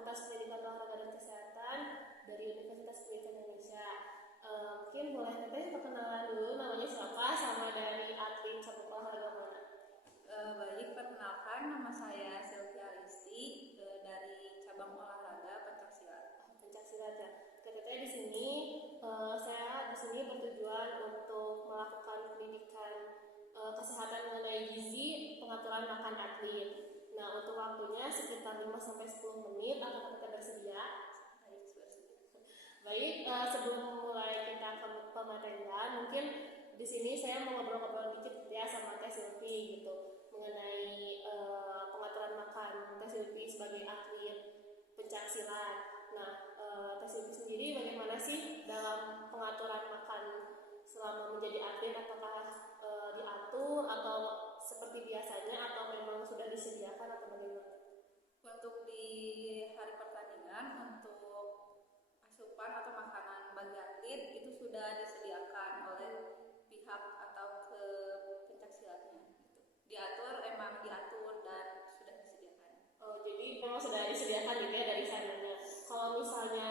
Fakultas Pendidikan Olahraga dan Kesehatan dari Universitas Pendidikan Indonesia. Mungkin boleh Teteh perkenalan dulu, namanya siapa, sama dari atlet cabang olahraga mana? Baik, perkenalkan nama saya Sylvia Listi dari cabang olahraga pencaksilat. Pencaksilat ya. Teteh di sini saya di sini bertujuan untuk melakukan pendidikan kesehatan mengenai gizi, pengaturan makan atlet. Nah, untuk waktunya sekitar 5-10 menit. Apakah Teteh bersedia? Baik, sebelum mulai kita ke pematerian, mungkin di sini saya mau ngobrol-ngobrol dikit ya sama Teh Silvi gitu mengenai pengaturan makan Teh Silvi sebagai atlet pencaksilat. Nah, Teh Silvi sendiri bagaimana sih dalam pengaturan makan selama menjadi atlet? Apakah diatur atau seperti biasanya atau memang sudah disediakan atau bagaimana? Untuk di hari pertandingan, untuk asupan atau makanan bagi atlet itu sudah disediakan oleh pihak atau ke pencaksilatnya. Gitu. Emang diatur dan sudah disediakan. Oh, jadi memang sudah disediakan gitu ya dari sananya. Kalau misalnya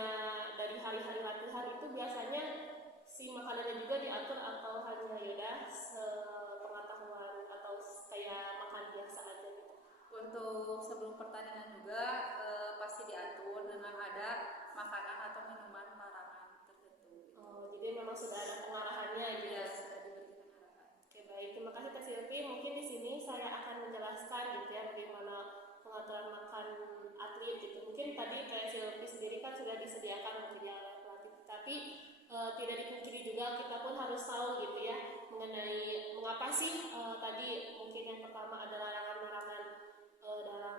dari hari-hari latihan itu biasanya si makanannya juga diatur atau hanya yaudah sepengetahuan atau kayak makan biasa aja gitu? Untuk sebelum pertandingan juga pasti diatur dengan ada makanan atau minuman larangan tertentu. Gitu. Oh, jadi memang sudah ada pengarahannya gitu. Ya, sudah diberikan arahan. Oke, baik. Terima kasih Kak Silvi. Mungkin di sini saya akan menjelaskan gitu ya bagaimana pengaturan makan atlet gitu. Mungkin tadi Kak Silvi sendiri kan sudah disediakan mungkin ya oleh pelatih, tapi tidak dipungkiri juga kita pun harus tahu gitu ya mengenai mengapa sih tadi mungkin yang pertama ada larangan-larangan dalam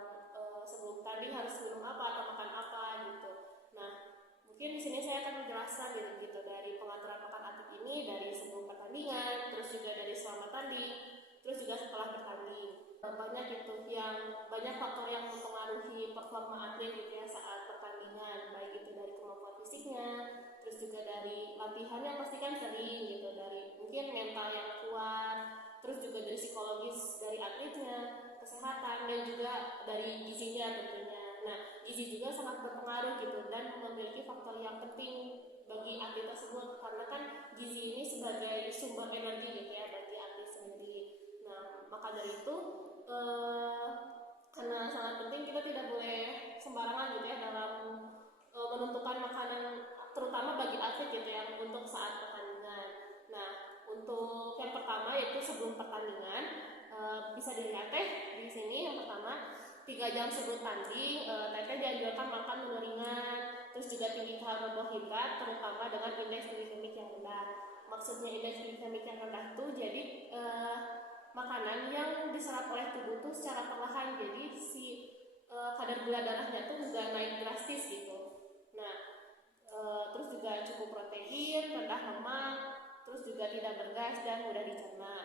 sebelum tanding harus minum apa atau makan apa gitu. Nah, mungkin di sini saya akan menjelaskan gitu dari pengaturan makan atlet ini dari sebelum pertandingan, terus juga dari selama tanding, terus juga setelah bertanding. Banyak gitu yang banyak faktor yang mempengaruhi performa atlet gitu ya saat pertandingan, baik itu dari kemampuan fisiknya, terus juga dari latihan yang pasti kan sering gitu, dari mungkin mental yang kuat, terus juga dari psikologis dari atletnya, kesehatan, dan juga dari gizinya tentunya. Nah, gizi juga sangat berpengaruh gitu dan memiliki faktor yang penting bagi atlet tersebut karena kan gizi ini sebagai sumber energi gitu ya bagi atlet sendiri. Nah, maka dari itu karena sangat penting kita tidak boleh sembarangan gitu ya dalam menentukan makanan terutama bagi atlet gitu ya untuk saat pertandingan. Nah, untuk yang pertama yaitu sebelum pertandingan bisa dilihat di sini yang pertama 3 jam sebelum tanding, Teteh dianjurkan makan menu ringan, terus juga tinggi karbohidrat, terutama dengan indeks glikemik yang rendah. Maksudnya indeks glikemik yang rendah itu jadi makanan yang diserap oleh tubuh tuh secara perlahan, jadi si kadar gula darahnya tuh nggak naik drastis gitu. Nah, terus juga cukup protein, rendah lemak, terus juga tidak bergas dan mudah dicerna.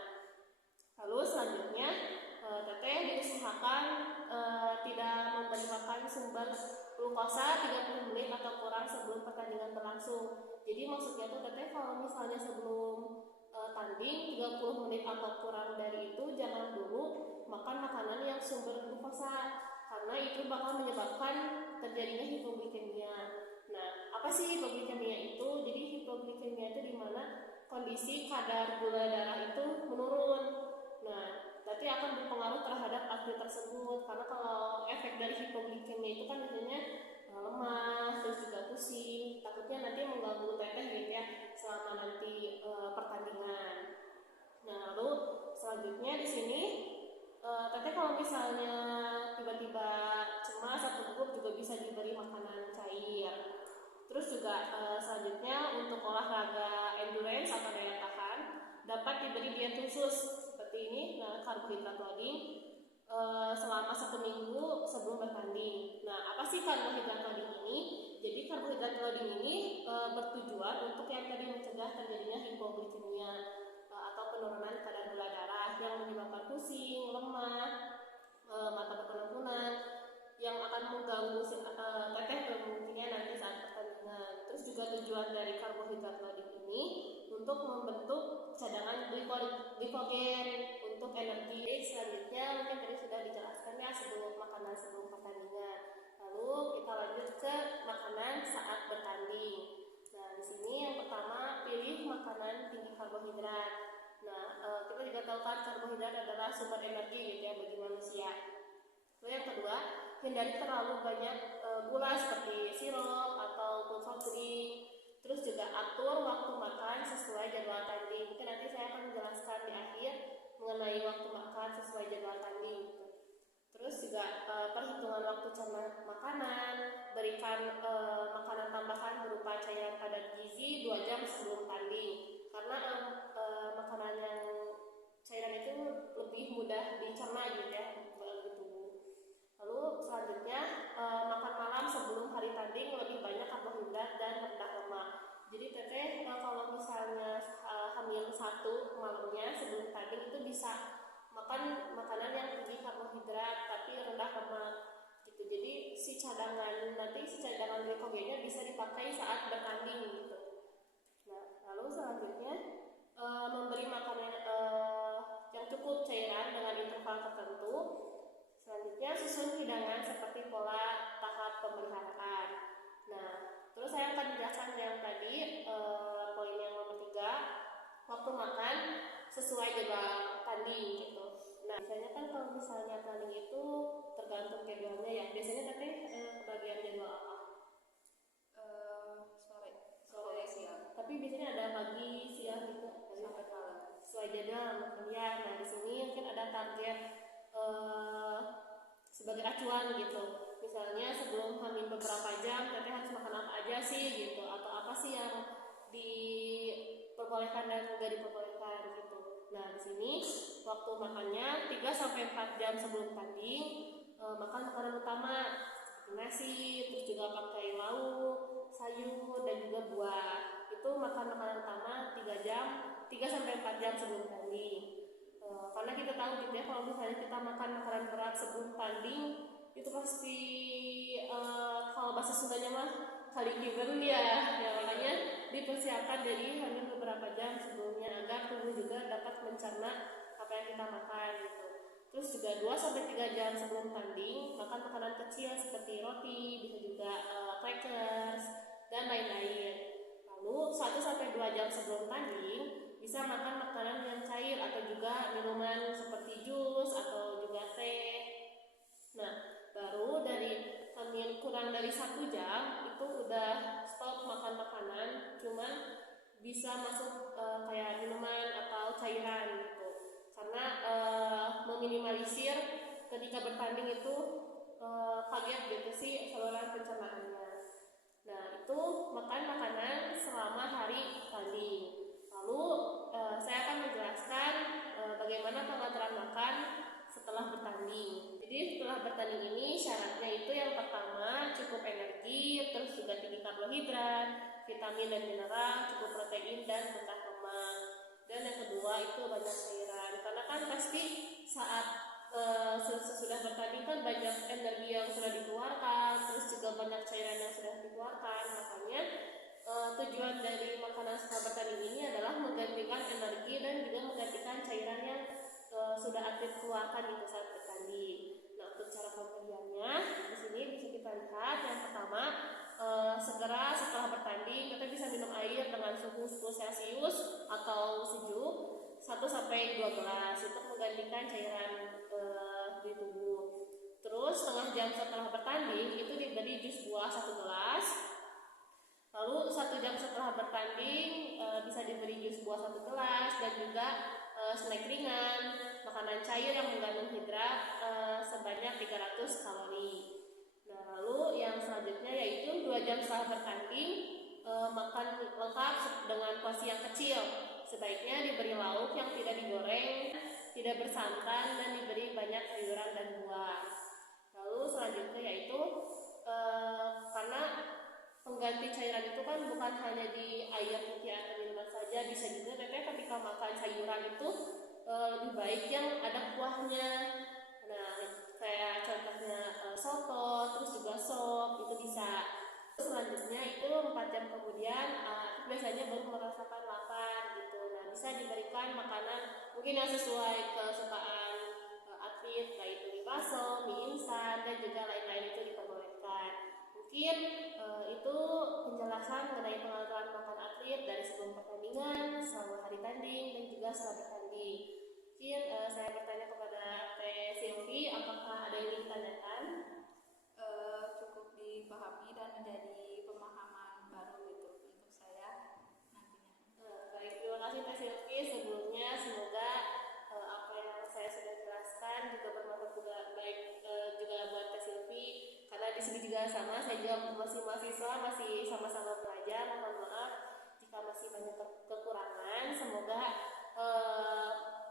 Lalu selanjutnya Teteh diusahakan tidak memberi makan sumber glukosa 30 menit atau kurang sebelum pertandingan berlangsung. Jadi maksudnya tuh Teteh kalau misalnya sebelum tanding 30 menit atau kurang dari itu jangan dulu makan makanan yang sumber glukosa karena itu bakal menyebabkan terjadinya hipoglikemia. Nah, apa sih hipoglikemia itu? Jadi hipoglikemia itu dimana kondisi kadar gula darah itu menurun. Nah, berarti akan berpengaruh terhadap atlet tersebut karena kalau efek dari hipoglikemia itu kan biasanya lemas, terus juga pusing, takutnya nanti mengganggu Teteh gitu ya selama nanti pertandingan. Nah, lalu selanjutnya di sini Teteh kalau misalnya tiba-tiba cemas atau gugup juga bisa diberi makanan cair. Terus juga selanjutnya untuk olahraga endurance atau daya tahan dapat diberi diet khusus seperti ini, karbohidrat loading selama 1 minggu sebelum bertanding. Nah, apa sih karbohidrat loading ini? Jadi karbohidrat loading ini bertujuan untuk yang tadi mencegah terjadinya hipoglikemia atau penurunan kadar gula darah yang menyebabkan pusing, lemah, mata berkunang-kunang yang akan mengganggu Teteh kemungkinan nanti saat pertandingan. Terus juga tujuan dari karbohidrat loading ini untuk membentuk cadangan glikogen untuk energi. Selanjutnya mungkin tadi sudah dijelaskan ya sebelum makanan sebelum pertandingan. Lalu kita lanjut kan karbohidrat adalah sumber energi gitu ya bagi manusia. Lalu yang kedua, hindari terlalu banyak gula seperti sirup ataupun soft drink. Terus juga atur waktu makan sesuai jadwal tanding. Mungkin nanti saya akan menjelaskan di akhir mengenai waktu makan sesuai jadwal tanding gitu. Terus juga perhitungan waktu cerna makanan, berikan makanan tambahan berupa cairan padat gizi 2 jam sebelum tanding. Karena makanan yang cairan itu lebih mudah dicerna gitu ya bagi tubuh. Lalu selanjutnya makan malam sebelum hari tanding lebih banyak karbohidrat dan rendah lemak. Jadi teteh kalau misalnya hamil 1 malamnya sebelum tanding itu bisa makan makanan yang tinggi karbohidrat tapi rendah lemak gitu. Jadi si cadangan glikogennya bisa dipakai saat bertanding gitu. Nah, lalu selanjutnya memberi makanan yang cukup cairan dengan interval tertentu. Selanjutnya susun hidangan seperti pola tahap pemeliharaan. Nah, terus saya akan menjelaskan yang tadi poin yang nomor 3, waktu makan sesuai jadwal tanding gitu. Nah, biasanya kan kalau misalnya tanding itu tergantung jadwalnya ya. Biasanya tapi kebagian jadwal apa? Sore siang. Tapi biasanya ada pagi, siang gitu. Sampai malam. Sesuai jadwal mungkin ya. Nah, di sini mungkin ada target sebagai acuan gitu. Misalnya sebelum hamil beberapa jam, teteh harus makan apa aja sih gitu, atau apa sih yang diperbolehkan dan tidak diperbolehkan gitu. Nah, di sini waktu makannya 3-4 jam sebelum tanding, makan makanan utama seperti nasi, terus juga pakai lauk, sayur dan juga buah. Itu makan makanan utama 3-4 jam sebelum tanding. Karena kita tahu gitu ya, kalau misalnya kita makan makanan berat sebelum tanding itu pasti kalau bahasa Sundanya mah kali given ya makanya dipersiapkan dari hamil beberapa jam sebelumnya agar tubuh juga dapat mencerna apa yang kita makan gitu. Terus juga 2-3 jam sebelum tanding makan makanan kecil seperti roti, bisa juga crackers dan lain-lain. Lalu 1-2 jam sebelum tanding bisa makan makanan yang cair atau juga minuman seperti jus atau juga teh. Nah, baru dari hamil kurang dari 1 jam itu udah stop makan makanan, cuman bisa masuk kayak minuman atau cairan gitu. Karena meminimalisir ketika bertanding itu kaget gitu sih saluran pencernaannya. Nah, itu makan makanan selama hari tanding. Lalu saya akan menjelaskan bagaimana pengaturan makan setelah bertanding. Jadi setelah bertanding ini syaratnya itu yang pertama cukup energi, terus juga tinggi karbohidrat, vitamin dan mineral, cukup protein dan rendah lemak. Dan yang kedua itu banyak cairan. Karena kan pasti saat sesudah bertanding kan banyak energi yang sudah dikeluarkan, terus juga banyak cairan yang sudah dikeluarkan. Makanya tujuan dari makanan setelah bertanding ini adalah menggantikan energi dan juga menggantikan cairan yang sudah atlet keluarkan di saat bertanding. Nah, untuk cara pemberiannya di sini bisa kita lihat yang pertama segera setelah bertanding kita bisa minum air dengan suhu 10 Celcius atau sejuk 1-2 gelas untuk menggantikan cairan di tubuh. Terus setengah jam setelah bertanding itu diberi jus buah 1 gelas. Lalu 1 jam setelah bertanding bisa diberi jus buah 1 gelas dan juga snack ringan, makanan cair yang mengandung hidrat sebanyak 300 kalori. Nah, lalu yang selanjutnya yaitu 2 jam setelah bertanding makan lengkap dengan porsi yang kecil. Sebaiknya diberi lauk yang tidak digoreng, tidak bersantan dan diberi banyak sayuran dan buah. Lalu selanjutnya yaitu karena pengganti cairan itu kan bukan hanya di air putih atau minuman saja, bisa juga teteh ketika makan sayuran itu lebih baik yang ada kuahnya. Nah, kayak contohnya soto, terus juga sop itu bisa. Selanjutnya itu 4 jam kemudian biasanya baru merasakan lapar gitu. Nah, bisa diberikan makanan mungkin yang sesuai kesukaan atlet, kayak itu mie bakso, mie instan dan juga lain-lain itu diperbolehkan. Mungkin itu penjelasan mengenai pengaturan makan atlet dari sebelum pertandingan, selama hari tanding dan juga setelah bertanding. Mungkin saya bertanya kepada Teh Silvi, apakah ada yang ingin ditanyakan? Cukup dipahami dan menjadi pemahaman baru gitu untuk saya nantinya. Baik, terima kasih Teh Silvi. Sebelumnya semoga apa yang saya sudah jelaskan juga bermanfaat juga baik juga buat Teh Silvi, karena di sini juga sama, saya juga masih mahasiswa, masih sama-sama belajar. Mohon maaf jika masih banyak kekurangan. Semoga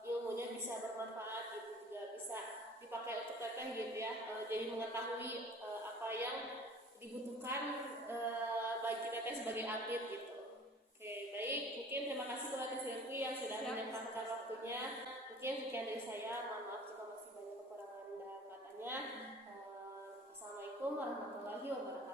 ilmunya bisa bermanfaat gitu, juga bisa dipakai untuk teteh gitu ya. Jadi mengetahui apa yang dibutuhkan bagi teteh sebagai atlet gitu. Oke, baik. Mungkin terima kasih kepada Silvi yang sudah menyempatkan waktunya. Mungkin sekian dari saya. Mohon maaf jika masih banyak kekurangan dan katanya. Assalamualaikum warahmatullahi wabarakatuh.